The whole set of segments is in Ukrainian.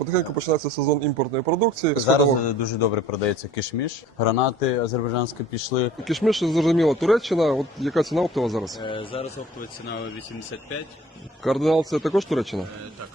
Потихеньку починається сезон імпортної продукції. Зараз е, дуже добре продається кишміш. Гранати азербайджанські пішли. Кишміш зрозуміло, Туреччина. От яка ціна оптова зараз? Е, Зараз оптова ціна 85. Кардинал це також Туреччина? Е, Так,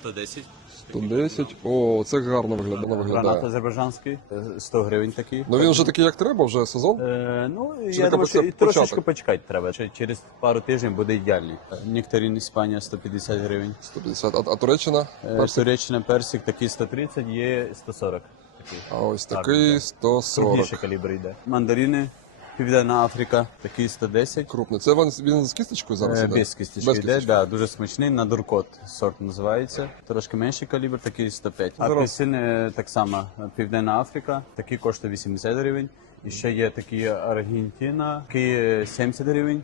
110. 110. О, це гарно виглядає. Гранат виглядає. азербайджанський, е, 100 гривень такий. Ну він вже такий, як треба, вже сезон. Е, ну, Чи я думаю, що трошечки почекати треба. Чи- Через пару тижнів буде ідеальний. Нектарин Іспанія 150 гривень. 150. А, а Туреччина? Е, Персик? Туреччина персик такий 130, є 140. Такий. А ось такий так. 140. Крупніший калібр йде. Мандарини, Південна Африка, такий 110. Крупний. Це він, він з кісточкою зараз? Е, іде? Без кісточки Без йде, кісточки. да, дуже смачний, на дуркот сорт називається. Трошки менший калібр, такий 105. Зараз. Апельсини так само, Південна Африка, такий коштує 80 гривень. І ще є такі Аргентина, такий е, 70 гривень.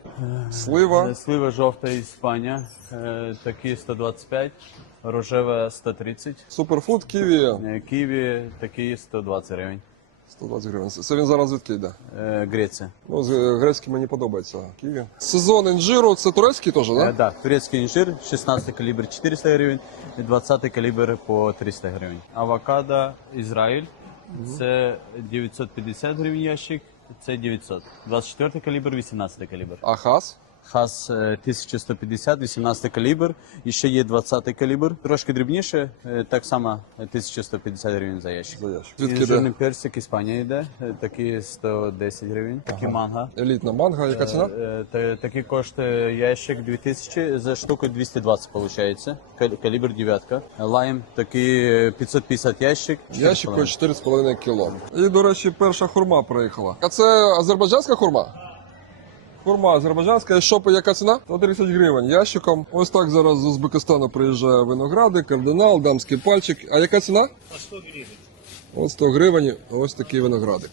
Слива. Е, Слива жовта Іспанія, е, такі 125, рожева 130, Суперфуд Ківі е, ківі такі 120 гривень. 120 гривень. Це він зараз звідки йде? Е, Греція. Ну, з е, грецьким мені подобається Ківі. Сезон інжиру це турецький теж, Е, так? Да, турецький інжир, 16 калібр 400 гривень, і 20 калібр по 300 гривень. Авокадо Ізраїль, це 950 гривень ящик, це 900. 24 калібр, 18 калібр. А хас? Хас е, 1150, 18 калібр, і ще є 20 калібр, трошки дрібніше, е, так само 1150 гривень за ящик. Інжирний персик Іспанія йде, е, такий 110 гривень, такий манго. Елітна манга, яка ціна? Е, та- Такий коштує ящик 2000, за штуку 220 виходить. Калібр дев'ятка. Лайм такий е, 550 ящик. Ящик 4,5. ось 4,5 кіло. І, до речі, перша хурма приїхала. А це азербайджанська хурма? Хурма азербайджанська, щопи, шопи яка ціна? 130 гривень ящиком. Ось так зараз з Узбекистану приїжджає виногради, кардинал, дамський пальчик. А яка ціна? 100 гривень. Ось 100 гривень, ось такі виногради.